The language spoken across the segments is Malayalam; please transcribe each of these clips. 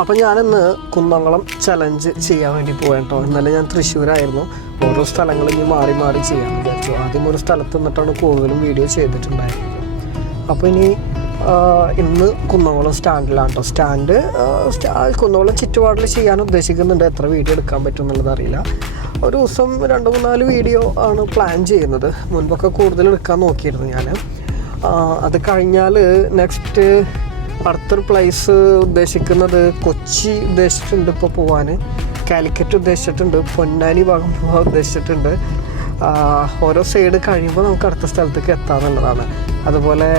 അപ്പോൾ ഞാനിന്ന് കുന്നംകുളം ചലഞ്ച് ചെയ്യാൻ വേണ്ടി പോകാൻ കേട്ടോ. ഇന്നലെ ഞാൻ തൃശ്ശൂരായിരുന്നു. ഓരോ സ്ഥലങ്ങളും ഇനി മാറി മാറി ചെയ്യാമെന്ന് വിചാരിച്ചു. ആദ്യം ഒരു സ്ഥലത്ത് നിന്നിട്ടാണ് കൂടുതലും വീഡിയോ ചെയ്തിട്ടുണ്ടായിരുന്നത്. അപ്പോൾ ഇന്ന് കുന്നംകുളം സ്റ്റാൻഡിലാണ് കേട്ടോ. സ്റ്റാൻഡ് കുന്നംകുളം ചുറ്റുപാടിൽ ചെയ്യാൻ ഉദ്ദേശിക്കുന്നുണ്ട്. എത്ര വീഡിയോ എടുക്കാൻ പറ്റും എന്നുള്ളത് അറിയില്ല. ഒരു ദിവസം 2-3-4 വീഡിയോ ആണ് പ്ലാൻ ചെയ്യുന്നത്. മുൻപൊക്കെ കൂടുതൽ എടുക്കാൻ നോക്കിയിരുന്നു ഞാൻ. അത് കഴിഞ്ഞാൽ നെക്സ്റ്റ് അടുത്തൊരു പ്ലേസ് ഉദ്ദേശിക്കുന്നത് കൊച്ചി ഉദ്ദേശിച്ചിട്ടുണ്ട് ഇപ്പോൾ പോകാൻ. കാലിക്കറ്റ് ഉദ്ദേശിച്ചിട്ടുണ്ട്. പൊന്നാനി ഭാഗം പോകാൻ ഉദ്ദേശിച്ചിട്ടുണ്ട്. ഓരോ സൈഡ് കഴിയുമ്പോൾ നമുക്ക് അടുത്ത സ്ഥലത്തേക്ക് എത്താമെന്നുള്ളതാണ്. അതുപോലെ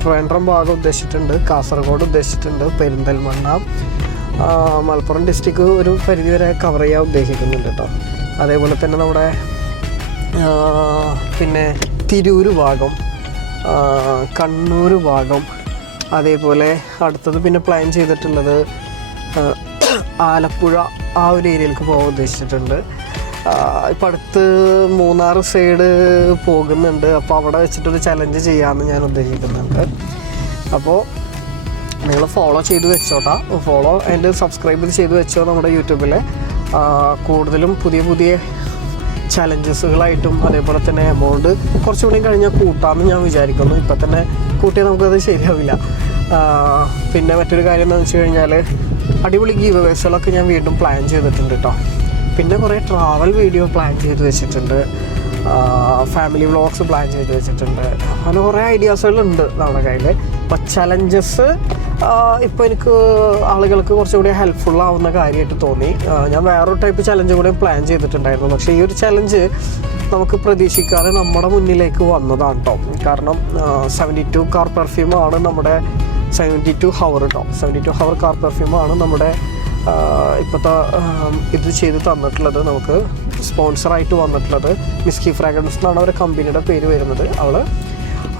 ട്രിവാൻഡ്രം ഭാഗം ഉദ്ദേശിച്ചിട്ടുണ്ട്. കാസർഗോഡ് ഉദ്ദേശിച്ചിട്ടുണ്ട്. പെരിന്തൽമണ്ണ, മലപ്പുറം ഡിസ്ട്രിക്ട് ഒരു പരിധിവരെ കവർ ചെയ്യാൻ ഉദ്ദേശിക്കുന്നുണ്ട് കേട്ടോ. അതേപോലെ തന്നെ നമ്മുടെ പിന്നെ തിരൂർ ഭാഗം, കണ്ണൂർ ഭാഗം, അതേപോലെ അടുത്തത് പിന്നെ പ്ലാൻ ചെയ്തിട്ടുള്ളത് ആലപ്പുഴ ആ ഒരു ഏരിയയിലേക്ക് പോകാൻ ഉദ്ദേശിച്ചിട്ടുണ്ട്. ഇപ്പം അടുത്ത് മൂന്നാർ സൈഡ് പോകുന്നുണ്ട്. അപ്പോൾ അവിടെ വെച്ചിട്ടൊരു ചലഞ്ച് ചെയ്യാമെന്ന് ഞാൻ ഉദ്ദേശിക്കുന്നുണ്ട്. അപ്പോൾ നിങ്ങൾ ഫോളോ ചെയ്ത് വെച്ചോട്ടാ. ഫോളോ ആൻഡ് സബ്സ്ക്രൈബ് ചെയ്ത് വെച്ചോ നമ്മുടെ യൂട്യൂബിൽ. കൂടുതലും പുതിയ ചലഞ്ചസുകളായിട്ടും അതേപോലെ തന്നെ എമൗണ്ട് കുറച്ചുകൂടി കഴിഞ്ഞാൽ കൂട്ടാമെന്ന് ഞാൻ വിചാരിക്കുന്നു. ഇപ്പം തന്നെ കൂട്ടിയാൽ നമുക്കത് ശരിയാവില്ല. പിന്നെ മറ്റൊരു കാര്യം എന്താണെന്ന് വെച്ച് കഴിഞ്ഞാൽ അടിപൊളി ഗീവ് അവേഴ്സുകളൊക്കെ ഞാൻ വീണ്ടും പ്ലാൻ ചെയ്തിട്ടുണ്ട് കേട്ടോ. പിന്നെ കുറേ ട്രാവൽ വീഡിയോ പ്ലാൻ ചെയ്ത് വെച്ചിട്ടുണ്ട്. ഫാമിലി വ്ളോഗ്സ് പ്ലാൻ ചെയ്ത് വെച്ചിട്ടുണ്ട്. അങ്ങനെ കുറേ ഐഡിയാസുകളുണ്ട് നമ്മുടെ കയ്യിൽ. അപ്പോൾ ചലഞ്ചസ് ഇപ്പോൾ എനിക്ക് ആളുകൾക്ക് കുറച്ചുകൂടി ഹെൽപ്ഫുള്ളാവുന്ന കാര്യമായിട്ട് തോന്നി. ഞാൻ വേറൊരു ടൈപ്പ് ചലഞ്ച് കൂടി പ്ലാൻ ചെയ്തിട്ടുണ്ടായിരുന്നു. പക്ഷേ ഈ ഒരു ചലഞ്ച് നമുക്ക് പ്രതീക്ഷിക്കാതെ നമ്മുടെ മുന്നിലേക്ക് വന്നതാണ് കേട്ടോ. കാരണം 72 കാർ പെർഫ്യൂമാണ് നമ്മുടെ 72 ഹവർ കേട്ടോ. 72 ഹവർ കാർ പെർഫ്യൂമാണ് നമ്മുടെ ഇപ്പോഴത്തെ ഇത് ചെയ്ത് തന്നിട്ടുള്ളത്. നമുക്ക് സ്പോൺസറായിട്ട് വന്നിട്ടുള്ളത് മിസ്കി ഫ്രാഗ്രൻസ് എന്നാണ് അവരുടെ കമ്പനിയുടെ പേര് വരുന്നത്.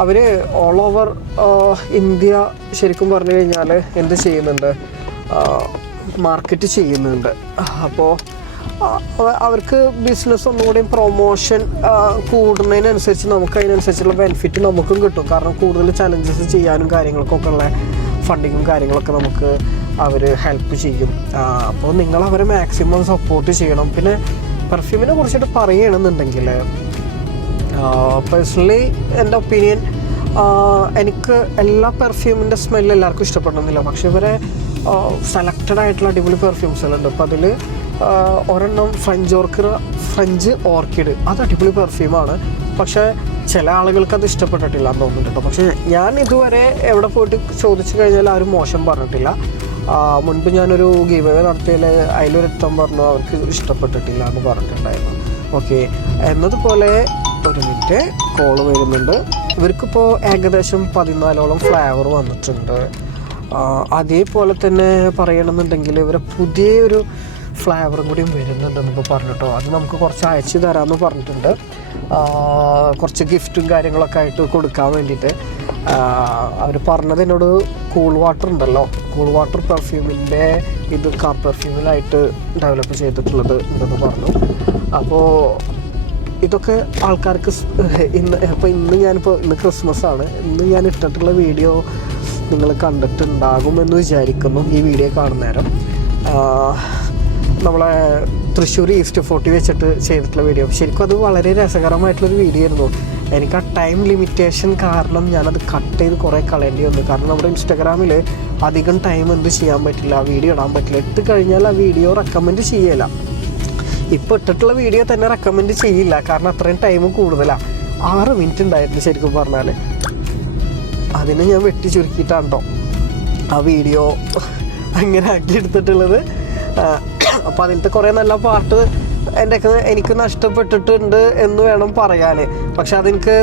അവർ ഓൾ ഓവർ ഇന്ത്യ ശരിക്കും പറഞ്ഞു കഴിഞ്ഞാൽ എന്ത് ചെയ്യുന്നുണ്ട്, മാർക്കറ്റ് ചെയ്യുന്നുണ്ട്. അപ്പോൾ അവർക്ക് ബിസിനസ് ഒന്നുകൂടി പ്രൊമോഷൻ കൂടുന്നതിനനുസരിച്ച് നമുക്ക് അതിനനുസരിച്ചുള്ള ബെനിഫിറ്റ് നമുക്കും കിട്ടും. കാരണം കൂടുതൽ ചലഞ്ചസ് ചെയ്യാനും കാര്യങ്ങൾക്കൊക്കെ ഉള്ള ഫണ്ടിങ്ങും കാര്യങ്ങളൊക്കെ നമുക്ക് അവർ ഹെൽപ്പ് ചെയ്യും. അപ്പോൾ നിങ്ങൾ അവരെ മാക്സിമം സപ്പോർട്ട് ചെയ്യണം. പിന്നെ പെർഫ്യൂമിനെ കുറിച്ചിട്ട് പറയുകയാണെന്നുണ്ടെങ്കിൽ പേഴ്സണലി എൻ്റെ ഒപ്പീനിയൻ, എനിക്ക് എല്ലാ പെർഫ്യൂമിൻ്റെ സ്മെല്ല് എല്ലാവർക്കും ഇഷ്ടപ്പെടണമെന്നില്ല. പക്ഷേ ഇവരെ സെലക്റ്റഡ് ആയിട്ടുള്ള അടിപൊളി പെർഫ്യൂംസുകളുണ്ട്. അപ്പോൾ അതിൽ ഒരെണ്ണം ഫ്രഞ്ച് ഓർക്കിഡ്, അത് അടിപൊളി പെർഫ്യൂമാണ്. പക്ഷേ ചില ആളുകൾക്ക് അത് ഇഷ്ടപ്പെട്ടിട്ടില്ല എന്ന് തോന്നുന്നുണ്ട് കേട്ടോ. പക്ഷേ ഞാൻ ഇതുവരെ എവിടെ പോയിട്ട് ചോദിച്ചു കഴിഞ്ഞാൽ ആരും മോശം പറഞ്ഞിട്ടില്ല. മുൻപ് ഞാനൊരു ഗീവ് അവേ നടത്തിയതിൽ അതിലൊരുത്തം പറഞ്ഞു അവർക്ക് ഇഷ്ടപ്പെട്ടിട്ടില്ല എന്ന് പറഞ്ഞിട്ടുണ്ടായിരുന്നു. ഓക്കെ, എന്നതുപോലെ ഒരു മിനിറ്റ് കോള് വരുന്നുണ്ട്. ഇവർക്കിപ്പോൾ ഏകദേശം 14ഓളം ഫ്ലേവർ വന്നിട്ടുണ്ട്. അതേപോലെ തന്നെ പറയണമെന്നുണ്ടെങ്കിൽ ഇവരെ പുതിയൊരു ഫ്ലേവറും കൂടിയും വരുന്നുണ്ടെന്നൊക്കെ പറഞ്ഞിട്ടോ. അത് നമുക്ക് കുറച്ച് അയച്ചു തരാമെന്ന് പറഞ്ഞിട്ടുണ്ട്. കുറച്ച് ഗിഫ്റ്റും കാര്യങ്ങളൊക്കെ ആയിട്ട് കൊടുക്കാൻ വേണ്ടിയിട്ട്. അവർ പറഞ്ഞത് എന്നോട് കൂൾ വാട്ടർ ഉണ്ടല്ലോ, കൂൾ വാട്ടർ പെർഫ്യൂമിൻ്റെ ഇത് കാർ പെർഫ്യൂമിലായിട്ട് ഡെവലപ്പ് ചെയ്തിട്ടുള്ളത് ഉണ്ടെന്ന് പറഞ്ഞു. അപ്പോൾ ഇതൊക്കെ ആൾക്കാർക്ക് ഇന്ന് ക്രിസ്മസ് ആണ്. ഇന്ന് ഞാൻ ഇട്ടിട്ടുള്ള വീഡിയോ നിങ്ങൾ കണ്ടിട്ടുണ്ടാകുമെന്ന് വിചാരിക്കുന്നു. ഈ വീഡിയോ കാണുന്ന നേരം നമ്മളെ തൃശ്ശൂർ ഈസ്റ്റ് ഫോർട്ട് വെച്ചിട്ട് ചെയ്തിട്ടുള്ള വീഡിയോ. ശരിക്കും അത് വളരെ രസകരമായിട്ടുള്ളൊരു വീഡിയോ ആയിരുന്നു. എനിക്ക് ആ ടൈം ലിമിറ്റേഷൻ കാരണം ഞാനത് കട്ട് ചെയ്ത് കുറേ കളയേണ്ടി വന്നു. കാരണം നമ്മുടെ ഇൻസ്റ്റാഗ്രാമിൽ അധികം ടൈം എന്ത് ചെയ്യാൻ പറ്റില്ല, വീഡിയോ ഇടാൻ പറ്റില്ല. ഇട്ട് കഴിഞ്ഞാൽ ആ വീഡിയോ റെക്കമെൻഡ് ചെയ്യില്ല. ഇപ്പോൾ ഇട്ടിട്ടുള്ള വീഡിയോ തന്നെ റെക്കമെൻഡ് ചെയ്യില്ല, കാരണം അത്രയും ടൈം കൂടുതലാണ്. 6 മിനിറ്റ് ഉണ്ടായിരുന്നു ശരിക്കും പറഞ്ഞാൽ. അതിനെ ഞാൻ വെട്ടി ചുരുക്കിയിട്ടാണ് കേട്ടോ ആ വീഡിയോ അങ്ങനെ ആക്കി എടുത്തിട്ടുള്ളത്. അപ്പോൾ അതിലത്തെ കുറേ നല്ല പാട്ട് എനിക്ക് നഷ്ടപ്പെട്ടിട്ടുണ്ട് എന്ന് വേണം പറയാൻ. പക്ഷെ അതെനിക്ക്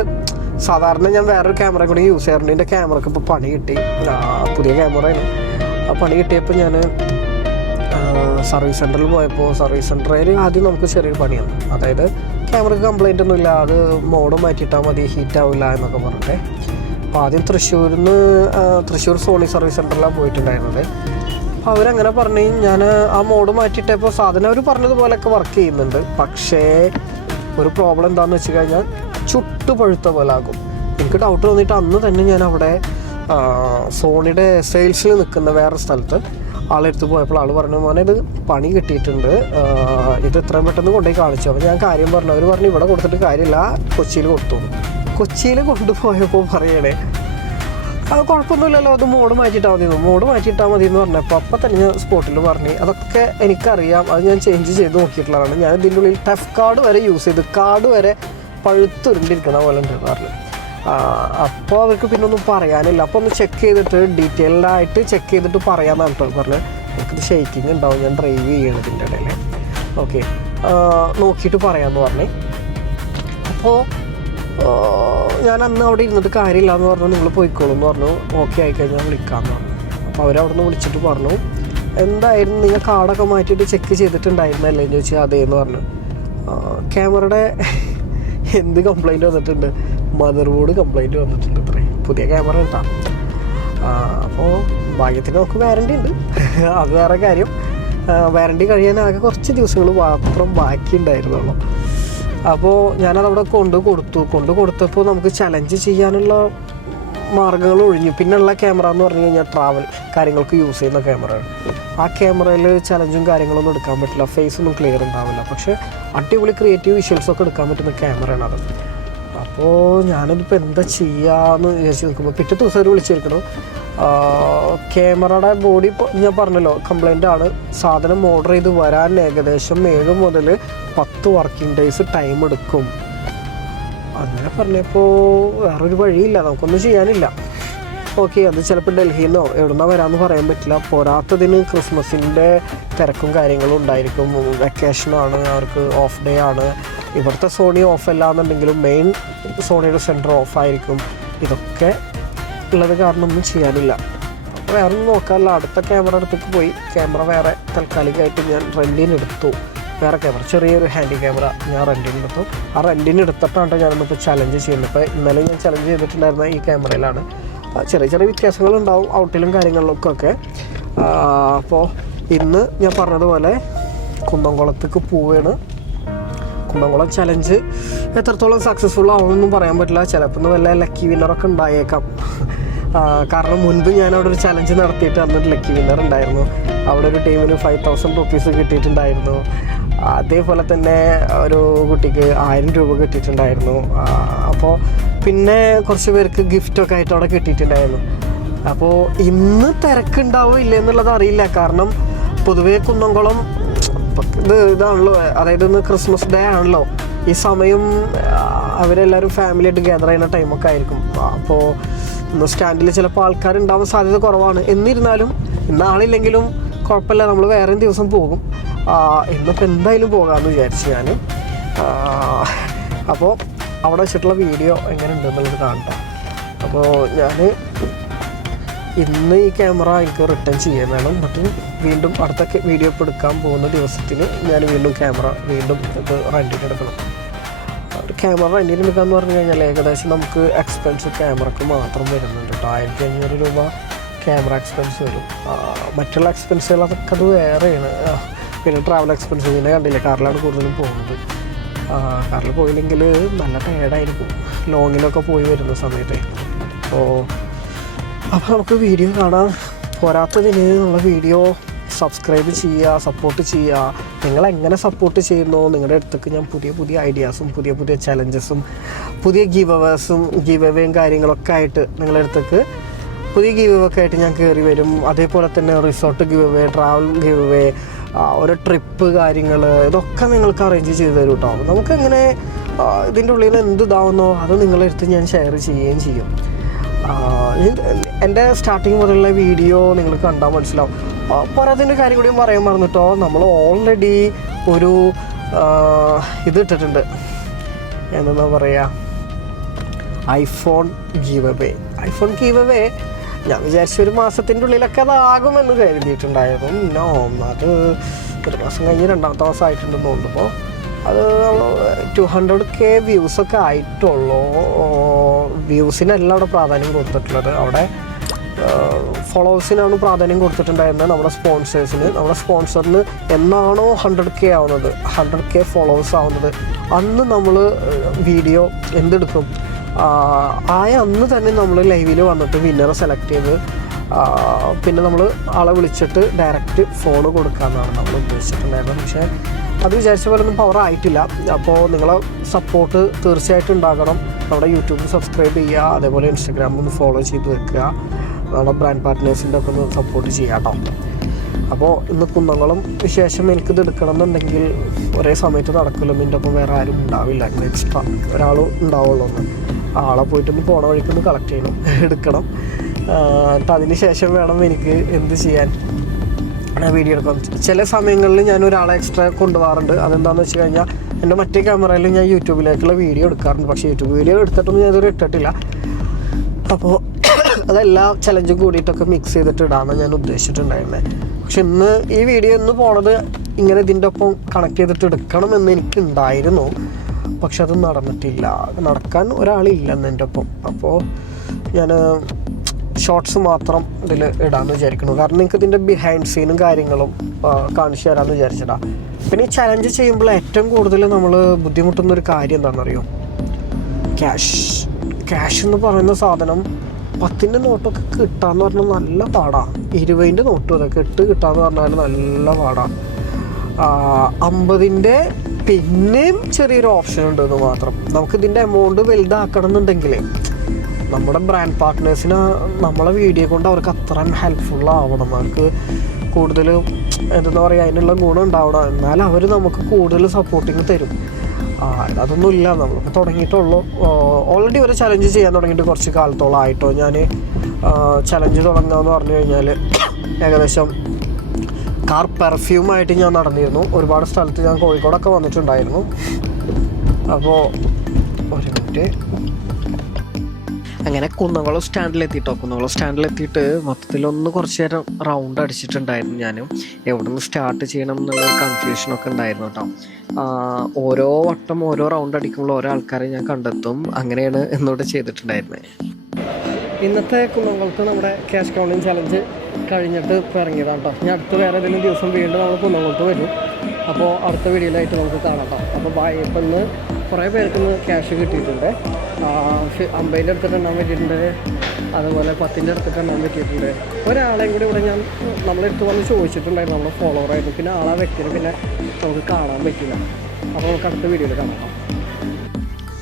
സാധാരണ ഞാൻ വേറൊരു ക്യാമറ കൂടി യൂസ് ചെയ്യാറുണ്ട്. എൻ്റെ ക്യാമറക്ക് ഇപ്പോൾ പണി കിട്ടി, പുതിയ ക്യാമറയാണ്. ആ പണി കിട്ടിയപ്പോൾ ഞാൻ സർവീസ് സെൻറ്ററിൽ പോയപ്പോൾ സർവീസ് സെൻറ്ററിൽ ആദ്യം നമുക്ക് ചെറിയൊരു പണിയാണ്. അതായത് ക്യാമറക്ക് കംപ്ലൈൻ്റ് ഒന്നുമില്ല, അത് മോഡ് മാറ്റിയിട്ടാൽ മതി, ഹീറ്റ് ആവില്ല എന്നൊക്കെ പറഞ്ഞിട്ട്. അപ്പോൾ ആദ്യം തൃശ്ശൂർ സോണി സർവീസ് സെൻറ്ററിലാണ് പോയിട്ടുണ്ടായിരുന്നത്. അപ്പോൾ അവരങ്ങനെ പറഞ്ഞു. ഞാൻ ആ മോഡ് മാറ്റിയിട്ടപ്പോൾ സാധനം അവർ പറഞ്ഞതുപോലെയൊക്കെ വർക്ക് ചെയ്യുന്നുണ്ട്. പക്ഷേ ഒരു പ്രോബ്ലം എന്താണെന്ന് വെച്ച് കഴിഞ്ഞാൽ ചുട്ടു പഴുത്ത പോലെ ആകും. എനിക്ക് ഡൗട്ട് തോന്നിയിട്ട് അന്ന് തന്നെ ഞാൻ അവിടെ സോണിയുടെ സെയിൽസിൽ നിൽക്കുന്ന വേറെ സ്ഥലത്ത് ആളെടുത്ത് പോയപ്പോൾ ആൾ പറഞ്ഞു മോനെ ഇത് പണി കിട്ടിയിട്ടുണ്ട്, ഇത് എത്രയും പെട്ടെന്ന് കൊണ്ടുപോയി കാണിച്ചു. അപ്പോൾ ഞാൻ കാര്യം പറഞ്ഞു. അവർ പറഞ്ഞു ഇവിടെ കൊടുത്തിട്ട് കാര്യമില്ല, കൊച്ചിയിൽ കൊടുത്തു. കൊച്ചിയിൽ കൊണ്ടുപോയപ്പോൾ പറയണേ അത് കുഴപ്പമൊന്നുമില്ലല്ലോ, അത് മോഡ് മാറ്റിയിട്ടാൽ മതി എന്ന് പറഞ്ഞപ്പോൾ അപ്പം തന്നെ ഞാൻ സ്പോട്ടിൽ പറഞ്ഞു അതൊക്കെ എനിക്കറിയാം, അത് ഞാൻ ചേഞ്ച് ചെയ്ത് നോക്കിയിട്ടുള്ളതാണ്. ഞാൻ ഇതിൻ്റെ ഉള്ളിൽ ടഫ് കാർഡ് വരെ യൂസ് ചെയ്ത് കാർഡ് വരെ പഴുത്തുരുണ്ടിരിക്കണ പോലെ ഉണ്ടെന്ന് പറഞ്ഞു. അപ്പോൾ അവർക്ക് പിന്നെ ഒന്നും പറയാനില്ല. അപ്പോൾ ഒന്ന് ചെക്ക് ചെയ്തിട്ട് ഡീറ്റെയിൽഡായിട്ട് ചെക്ക് ചെയ്തിട്ട് പറയാമെന്നാണ് കേട്ടോ പറഞ്ഞത്. എനിക്കിത് ഷെയ്ക്കിങ് ഉണ്ടാവും, ഞാൻ ഡ്രൈവ് ചെയ്യണതിൻ്റെ ഇടയിൽ. ഓക്കെ, നോക്കിയിട്ട് പറയാമെന്ന് പറഞ്ഞു. അപ്പോൾ ഞാൻ അന്ന് അവിടെ ഇരുന്നിട്ട് കാര്യമില്ല എന്ന് പറഞ്ഞു. നിങ്ങൾ പോയിക്കോളൂ എന്ന് പറഞ്ഞു. ഓക്കെ ആയിക്കഴിഞ്ഞാൽ വിളിക്കാമെന്ന് പറഞ്ഞു. അപ്പോൾ അവരവിടെ നിന്ന് വിളിച്ചിട്ട് പറഞ്ഞു എന്തായിരുന്നു നിങ്ങൾ കാർഡൊക്കെ മാറ്റിയിട്ട് ചെക്ക് ചെയ്തിട്ടുണ്ടായിരുന്നല്ലേ എന്ന് ചോദിച്ചാൽ അതേന്ന് പറഞ്ഞു. ക്യാമറയുടെ എന്ത് കംപ്ലൈൻറ്റ് വന്നിട്ടുണ്ട്, മദർ ബോർഡ് കംപ്ലൈൻറ്റ് വന്നിട്ടുണ്ട്. ഇത്രയും പുതിയ ക്യാമറ കിട്ടാം. അപ്പോൾ ഭാഗ്യത്തിന് നമുക്ക് വാറണ്ടി ഉണ്ട്, അത് വേറെ കാര്യം. വാറണ്ടി കഴിയാൻ ആകെ കുറച്ച് ദിവസങ്ങൾ മാത്രം ബാക്കി ഉണ്ടായിരുന്നുള്ളൂ. അപ്പോൾ ഞാനതവിടെ കൊടുത്തപ്പോൾ നമുക്ക് ചലഞ്ച് ചെയ്യാനുള്ള മാർഗ്ഗങ്ങൾ ഒഴിഞ്ഞു. പിന്നെയുള്ള ക്യാമറ എന്ന് പറഞ്ഞു കഴിഞ്ഞാൽ ട്രാവൽ കാര്യങ്ങൾക്ക് യൂസ് ചെയ്യുന്ന ക്യാമറയാണ്. ആ ക്യാമറയിൽ ചലഞ്ചും കാര്യങ്ങളൊന്നും എടുക്കാൻ പറ്റില്ല, ഫേസ് ഒന്നും ക്ലിയർ ഉണ്ടാവില്ല. പക്ഷേ അടിപൊളി ക്രിയേറ്റീവ് വിഷ്വൽസൊക്കെ എടുക്കാൻ പറ്റുന്ന ക്യാമറയാണ് അത്. അപ്പോൾ ഞാനതിപ്പോൾ എന്താ ചെയ്യുകയെന്ന് വിചാരിച്ച് നിൽക്കുമ്പോൾ പിറ്റേ ദിവസം അവർ വിളിച്ചിരിക്കണം. ക്യാമറയുടെ ബോഡി ഞാൻ പറഞ്ഞല്ലോ കംപ്ലൈൻ്റ് ആണ്, സാധനം ഓർഡർ ചെയ്ത് വരാൻ ഏകദേശം 7 മുതൽ 10 വർക്കിംഗ് ഡേയ്സ് ടൈം എടുക്കും. അങ്ങനെ പറഞ്ഞപ്പോൾ വേറൊരു വഴിയില്ല, നമുക്കൊന്നും ചെയ്യാനില്ല. ഓക്കെ, അത് ചിലപ്പോൾ ഡൽഹിയിൽ നിന്നോ എവിടുന്നാ വരാമെന്ന് പറയാൻ പറ്റില്ല. പോരാത്തതിന് ക്രിസ്മസിൻ്റെ തിരക്കും കാര്യങ്ങളും ഉണ്ടായിരിക്കും, വെക്കേഷനാണ്, അവർക്ക് ഓഫ് ഡേ ആണ്. ഇവിടുത്തെ സോണി ഓഫ് അല്ല എന്നുണ്ടെങ്കിലും മെയിൻ സോണിയുടെ സെൻറ്റർ ഓഫായിരിക്കും. ഇതൊക്കെ ഉള്ളത് കാരണം ഒന്നും ചെയ്യാനില്ല. അപ്പോൾ വേറെ ഒന്നും നോക്കാറില്ല, അടുത്ത ക്യാമറ അടുത്തേക്ക് പോയി. ക്യാമറ വേറെ താൽക്കാലികമായിട്ട് ഞാൻ റെൻറ്റിനെടുത്തു. വേറെ ക്യാമറ, ചെറിയൊരു ഹാൻഡി ക്യാമറ ഞാൻ റെൻറ്റിനെടുത്തു. ആ റെൻറ്റിനെടുത്തിട്ടാണ് ഞാനിന്നിപ്പോൾ ചലഞ്ച് ചെയ്യുന്നത്. ഇപ്പോൾ ഇന്നലെ ഞാൻ ചലഞ്ച് ചെയ്തിട്ടുണ്ടായിരുന്ന ഈ ക്യാമറയിലാണ്. ചെറിയ ചെറിയ വ്യത്യാസങ്ങളുണ്ടാവും ഔട്ടിലും കാര്യങ്ങളിലൊക്കെ. അപ്പോൾ ഇന്ന് ഞാൻ പറഞ്ഞതുപോലെ കുന്നംകുളത്തേക്ക് പോവുകയാണ്. കുന്നംകുളം ചലഞ്ച് എത്രത്തോളം സക്സസ്ഫുൾ ആവുമെന്നൊന്നും പറയാൻ പറ്റില്ല. ചിലപ്പോൾ വല്ല ലക്കി വിന്നറൊക്കെ ഉണ്ടായേക്കാം. കാരണം മുൻപ് ഞാനവിടെ ഒരു ചലഞ്ച് നടത്തിയിട്ട് അന്നൊരു ലക്കി വിന്നർ ഉണ്ടായിരുന്നു. അവിടെ ഒരു ടീമിന് 5000 റുപ്പീസ് കിട്ടിയിട്ടുണ്ടായിരുന്നു. അതേപോലെ തന്നെ ഒരു കുട്ടിക്ക് 1000 രൂപ കിട്ടിയിട്ടുണ്ടായിരുന്നു. അപ്പോൾ പിന്നെ കുറച്ച് പേർക്ക് ഗിഫ്റ്റൊക്കെ ആയിട്ട് അവിടെ കിട്ടിയിട്ടുണ്ടായിരുന്നു. അപ്പോൾ ഇന്ന് തിരക്കുണ്ടാവും ഇല്ല എന്നുള്ളത് അറിയില്ല. കാരണം പൊതുവേ കുന്നംകുളം ഇതാണല്ലോ, അതായത് ഇന്ന് ക്രിസ്മസ് ഡേ ആണല്ലോ. ഈ സമയം അവരെല്ലാവരും ഫാമിലിയായിട്ട് ഗ്യാദർ ചെയ്യുന്ന ടൈമൊക്കെ ആയിരിക്കും. അപ്പോൾ ഇന്ന് സ്റ്റാൻഡിൽ ചിലപ്പോൾ ആൾക്കാരുണ്ടാവാൻ സാധ്യത കുറവാണ്. എന്നിരുന്നാലും ഇന്ന് ആളില്ലെങ്കിലും കുഴപ്പമില്ല, നമ്മൾ വേറെ ദിവസം പോകും. ഇന്നിപ്പോൾ എന്തായാലും പോകാമെന്ന് വിചാരിച്ചു ഞാൻ. അപ്പോൾ അവിടെ വെച്ചിട്ടുള്ള വീഡിയോ എങ്ങനെ ഉണ്ടെന്നുള്ളത് കാണട്ടോ. അപ്പോൾ ഞാൻ ഇന്ന് ഈ ക്യാമറ എനിക്ക് റിട്ടേൺ ചെയ്യാൻ വേണം. എന്നിട്ട് വീണ്ടും അടുത്ത വീഡിയോ ഇപ്പോൾ എടുക്കാൻ പോകുന്ന ദിവസത്തിന് ഞാൻ വീണ്ടും ക്യാമറ ഇത് റെൻറ്റിന് എടുക്കണം. ഒരു ക്യാമറ റെൻറ്റിന് എടുക്കാമെന്ന് പറഞ്ഞു കഴിഞ്ഞാൽ ഏകദേശം നമുക്ക് എക്സ്പെൻസ് ക്യാമറക്ക് മാത്രം വരുന്നുണ്ട് കേട്ടോ. 1500 രൂപ ക്യാമറ എക്സ്പെൻസ് വരും. മറ്റുള്ള എക്സ്പെൻസുകളൊക്കെ അത് വേറെയാണ്. പിന്നെ ട്രാവൽ എക്സ്പെൻസ് പിന്നെ കണ്ടില്ലേ, കാറിലാണ് കൂടുതലും പോകുന്നത്. കാറിൽ പോയില്ലെങ്കിൽ നല്ല ടയേർഡായിരിക്കും ലോങ്ങിലൊക്കെ പോയി വരുന്ന സമയത്ത്. അപ്പോൾ നമുക്ക് വീഡിയോ കാണാം. പോരാത്തതിന് ഉള്ള വീഡിയോ സബ്സ്ക്രൈബ് ചെയ്യുക, സപ്പോർട്ട് ചെയ്യുക. നിങ്ങളെങ്ങനെ സപ്പോർട്ട് ചെയ്യുന്നോ നിങ്ങളുടെ അടുത്തേക്ക് ഞാൻ പുതിയ പുതിയ ഐഡിയാസും പുതിയ പുതിയ ചലഞ്ചസും പുതിയ ഗീവ് അവേയും കാര്യങ്ങളൊക്കെ ആയിട്ട് നിങ്ങളുടെ അടുത്തേക്ക് പുതിയ ഗീവ് അവേ ഒക്കെ ആയിട്ട് ഞാൻ കയറി വരും. അതേപോലെ തന്നെ resort give away, travel give away, ഓരോ ട്രിപ്പ് കാര്യങ്ങൾ ഇതൊക്കെ നിങ്ങൾക്ക് അറേഞ്ച് ചെയ്ത് തരും കേട്ടോ. നമുക്കെങ്ങനെ ഇതിൻ്റെ ഉള്ളിൽ എന്ത് ഇതാവുന്നോ അത് നിങ്ങളുടെ അടുത്ത് ഞാൻ ഷെയർ ചെയ്യുകയും ചെയ്യും. എൻ്റെ സ്റ്റാർട്ടിങ് മുതലുള്ള വീഡിയോ നിങ്ങൾ കണ്ടാൽ മനസ്സിലാവും. പോരാതിൻ്റെ കാര്യം കൂടിയും പറയാൻ മറന്നിട്ടോ, നമ്മൾ ഓൾറെഡി ഒരു ഇത് ഇട്ടിട്ടുണ്ട്, എന്താ പറയുക, ഐഫോൺ ഗീവ് അവേ. ഞാൻ വിചാരിച്ച ഒരു മാസത്തിൻ്റെ ഉള്ളിലൊക്കെ അതാകുമെന്ന് കരുതിയിട്ടുണ്ടായിരുന്നു. അത് ഒരു മാസം കഴിഞ്ഞ് 2ാമത്തെ മാസം ആയിട്ടുണ്ടെന്ന് തോന്നുമ്പോൾ അത് 200K വ്യൂസൊക്കെ ആയിട്ടുള്ളൂ. വ്യൂസിനല്ല അവിടെ പ്രാധാന്യം കൊടുത്തിട്ടുള്ളത്, അവിടെ ഫോളോവേഴ്സിനാണ് പ്രാധാന്യം കൊടുത്തിട്ടുണ്ടായിരുന്നത്. നമ്മുടെ സ്പോൺസറിന് എന്നാണോ 100K ആവുന്നത്, 100K ഫോളോവേഴ്സ് ആവുന്നത്, അന്ന് നമ്മൾ വീഡിയോ എന്തെടുക്കും, അന്ന് തന്നെ നമ്മൾ ലൈവിൽ വന്നിട്ട് വിന്നറെ സെലക്ട് ചെയ്ത് പിന്നെ നമ്മൾ ആളെ വിളിച്ചിട്ട് ഡയറക്റ്റ് ഫോൺ കൊടുക്കാമെന്നാണ് നമ്മൾ ഉദ്ദേശിച്ചിട്ടുണ്ടായിരുന്നത്. പക്ഷേ അത് വിചാരിച്ച പോലെ ഒന്നും പവർ ആയിട്ടില്ല. അപ്പോൾ നിങ്ങളെ സപ്പോർട്ട് തീർച്ചയായിട്ടും ഉണ്ടാകണം. നമ്മുടെ യൂട്യൂബിൽ സബ്സ്ക്രൈബ് ചെയ്യുക, അതേപോലെ ഇൻസ്റ്റഗ്രാമിൽ ഒന്ന് ഫോളോ ചെയ്ത് വെക്കുക, നമ്മുടെ ബ്രാൻഡ് പാർട്ട്നേഴ്സിൻ്റെ ഒക്കെ ഒന്ന് സപ്പോർട്ട് ചെയ്യാം കേട്ടോ. അപ്പോൾ ഇന്ന് കുന്നംകുളം വിശേഷം എനിക്കിത് എടുക്കണം എന്നുണ്ടെങ്കിൽ ഒരേ സമയത്ത് നടക്കില്ല. എൻ്റെ ഒപ്പം വേറെ ആരും ഉണ്ടാവില്ല, അങ്ങനെ എക്സ്ട്രാ ഒരാളും ഉണ്ടാവുള്ളൂ. ഒന്ന് ആളെ പോയിട്ടൊന്ന് പോണ വഴിക്കൊന്ന് കളക്ട് ചെയ്യണം, എടുക്കണം. എന്നിട്ട് അതിന് ശേഷം വേണം എനിക്ക് എന്ത് ചെയ്യാൻ, വീഡിയോ എടുക്കാൻ. ചില സമയങ്ങളിൽ ഞാൻ ഒരാളെ എക്സ്ട്രാ കൊണ്ടുപോകാറുണ്ട്. അതെന്താണെന്ന് വെച്ച് കഴിഞ്ഞാൽ എൻ്റെ മറ്റേ ക്യാമറയിൽ ഞാൻ യൂട്യൂബിലേക്കുള്ള വീഡിയോ എടുക്കാറുണ്ട്. പക്ഷേ യൂട്യൂബ് വീഡിയോ എടുത്തിട്ടൊന്നും ഞാൻ ഇതുവരെ ഇട്ടിട്ടില്ല. അപ്പോൾ അതെല്ലാം ചലഞ്ചും കൂടിയിട്ടൊക്കെ മിക്സ് ചെയ്തിട്ട് ഇടാമെന്ന് ഞാൻ ഉദ്ദേശിച്ചിട്ടുണ്ടായിരുന്നത്. പക്ഷെ ഇന്ന് ഈ വീഡിയോ ഇന്ന് പോണത് ഇങ്ങനെ ഇതിൻ്റെ ഒപ്പം കണക്ട് ചെയ്തിട്ട് എടുക്കണമെന്ന് എനിക്കുണ്ടായിരുന്നു. പക്ഷെ അത് നടന്നിട്ടില്ല. നടക്കാൻ ഒരാളില്ലെന്ന് എൻ്റെ ഒപ്പം. അപ്പോൾ ഞാൻ ഷോർട്സ് മാത്രം ഇതിൽ ഇടാമെന്ന് വിചാരിക്കുന്നു. കാരണം നിങ്ങൾക്ക് ഇതിൻ്റെ ബിഹൈൻഡ് സീനും കാര്യങ്ങളും കാണിച്ചു തരാമെന്ന് വിചാരിച്ചിട്ടാണ്. പിന്നെ ഈ ചലഞ്ച് ചെയ്യുമ്പോൾ ഏറ്റവും കൂടുതൽ നമ്മൾ ബുദ്ധിമുട്ടുന്നൊരു കാര്യം എന്താണെന്നറിയോ? ക്യാഷ് എന്ന് പറയുന്ന സാധനം 10ൻ്റെ നോട്ടൊക്കെ കിട്ടാന്ന് പറഞ്ഞാൽ നല്ല പാടാണ്. 20ൻ്റെ നോട്ടും അതൊക്കെ കിട്ടാന്ന് പറഞ്ഞാൽ നല്ല പാടാണ്. 50ൻ്റെ പിന്നെയും ചെറിയൊരു ഓപ്ഷൻ ഉണ്ടെന്ന് മാത്രം. നമുക്കിതിൻ്റെ എമൗണ്ട് വലുതാക്കണം എന്നുണ്ടെങ്കിൽ നമ്മുടെ ബ്രാൻഡ് പാർട്ട്നേഴ്സിന് നമ്മളെ വീഡിയോ കൊണ്ട് അവർക്ക് അത്രയും ഹെൽപ്ഫുള്ളാവണം. അവർക്ക് കൂടുതൽ എന്താ പറയുക, അതിനുള്ള ഗുണം ഉണ്ടാവണം. എന്നാൽ അവർ നമുക്ക് കൂടുതൽ സപ്പോർട്ടിങ് തരും. അതൊന്നും ഇല്ല, നമ്മൾക്ക് തുടങ്ങിയിട്ടുള്ളൂ. ഓൾറെഡി ഒരു ചലഞ്ച് ചെയ്യാൻ തുടങ്ങിയിട്ട് കുറച്ച് കാലത്തോളം ആയിട്ടോ. ഞാൻ ചലഞ്ച് തുടങ്ങുകയെന്ന് പറഞ്ഞു കഴിഞ്ഞാൽ ഏകദേശം കാർ പെർഫ്യൂമായിട്ട് ഞാൻ നടന്നിരുന്നു. ഒരുപാട് സ്ഥലത്ത് ഞാൻ കോഴിക്കോടൊക്കെ വന്നിട്ടുണ്ടായിരുന്നു. അപ്പോൾ ഒരു മിനിറ്റ്. അങ്ങനെ കുന്നംകുളം സ്റ്റാൻഡിലെത്തിയിട്ട് മൊത്തത്തിലൊന്ന് കുറച്ച് നേരം റൗണ്ട് അടിച്ചിട്ടുണ്ടായിരുന്നു. ഞാനും എവിടെ നിന്ന് സ്റ്റാർട്ട് ചെയ്യണം എന്നുള്ള കൺഫ്യൂഷനൊക്കെ ഉണ്ടായിരുന്നു കേട്ടോ. ഓരോ വട്ടം ഓരോ റൗണ്ട് അടിക്കുമ്പോൾ ഓരോ ആൾക്കാരെ ഞാൻ കണ്ടെത്തും. അങ്ങനെയാണ് എന്നോട് ചെയ്തിട്ടുണ്ടായിരുന്നത്. ഇന്നത്തെ കുന്നംകുളത്ത് നമ്മുടെ ക്യാഷ് കൗണ്ടിങ് ചലഞ്ച് കഴിഞ്ഞിട്ട് ഇപ്പോൾ ഇറങ്ങിയതാണ് കേട്ടോ. ഞാൻ അടുത്ത വേറെ ഏതെങ്കിലും ദിവസം വീണ്ടും നമ്മൾ കുന്നംകുളത്ത് വരും. അപ്പോൾ അടുത്ത വീഡിയോയിലായിട്ട് നമുക്ക് കാണാം കേട്ടോ. അപ്പോൾ ബൈ. ഇപ്പം ഇന്ന് കുറേ പേർക്ക് ഇന്ന് ക്യാഷ് കിട്ടിയിട്ടുണ്ട്. 50ൻ്റെ അടുത്തിട്ട് എണ്ണാൻ പറ്റിയിട്ടുണ്ട്, അതുപോലെ 10ൻ്റെ അടുത്തിട്ട് എണ്ണാൻ പറ്റിയിട്ടുണ്ട്. ഒരാളെയും കൂടി ഇവിടെ ഞാൻ നമ്മളെടുത്ത് വന്ന് ചോദിച്ചിട്ടുണ്ടായിരുന്നു, നമ്മൾ ഫോളോവറായിരുന്നു. പിന്നെ ആളെ വ്യക്തിനെ പിന്നെ നമുക്ക് കാണാൻ പറ്റില്ല. അപ്പോൾ നമുക്ക് അടുത്ത വീഡിയോയിൽ കാണാം.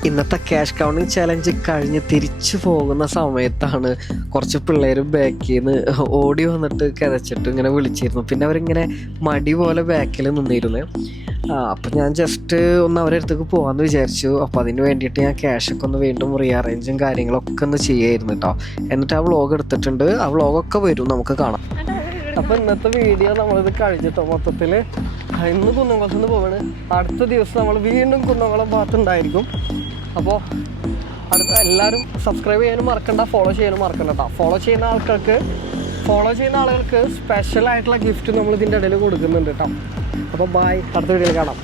ഇന്നത്തെ ക്യാഷ് കൗണ്ടിങ് ചലഞ്ച് കഴിഞ്ഞ് തിരിച്ചു പോകുന്ന സമയത്താണ് കുറച്ച് പിള്ളേർ ബാക്കിൽ നിന്ന് ഓടി വന്നിട്ട് കിതച്ചിട്ട് ഇങ്ങനെ വിളിച്ചിരുന്നു. പിന്നെ അവരിങ്ങനെ മടി പോലെ ബാക്കിൽ നിന്നിരുന്നു. അപ്പം ഞാൻ ജസ്റ്റ് ഒന്ന് അവരുടെ അടുത്തേക്ക് പോകാമെന്ന് വിചാരിച്ചു. അപ്പോൾ അതിന് വേണ്ടിയിട്ട് ഞാൻ ക്യാഷൊക്കെ ഒന്ന് വീണ്ടും റീഅറേഞ്ചും കാര്യങ്ങളൊക്കെ ഒന്ന് ചെയ്യായിരുന്നു കേട്ടോ. എന്നിട്ട് ആ വ്ളോഗ് എടുത്തിട്ടുണ്ട്. ആ വ്ളോഗൊക്കെ വരും, നമുക്ക് കാണാം. അപ്പോൾ ഇന്നത്തെ വീഡിയോ നമ്മളിത് കഴിഞ്ഞിട്ടോ. മൊത്തത്തിൽ ഇന്ന് കുന്നംകുളത്ത് നിന്ന് പോവാണ്. അടുത്ത ദിവസം നമ്മൾ വീണ്ടും കുന്നംകുളം ഭാഗത്തുണ്ടായിരിക്കും. അപ്പോൾ എല്ലാവരും സബ്സ്ക്രൈബ് ചെയ്യാനും മറക്കണ്ട, ഫോളോ ചെയ്യാനും മറക്കണ്ട കേട്ടോ. ഫോളോ ചെയ്യുന്ന ആളുകൾക്ക് സ്പെഷ്യലായിട്ടുള്ള ഗിഫ്റ്റ് നമ്മൾ ഇതിൻ്റെ ഇടയിൽ കൊടുക്കുന്നുണ്ട് കേട്ടോ. അപ്പോൾ ബൈ, അടുത്ത വീഡിയോയിൽ കാണാം.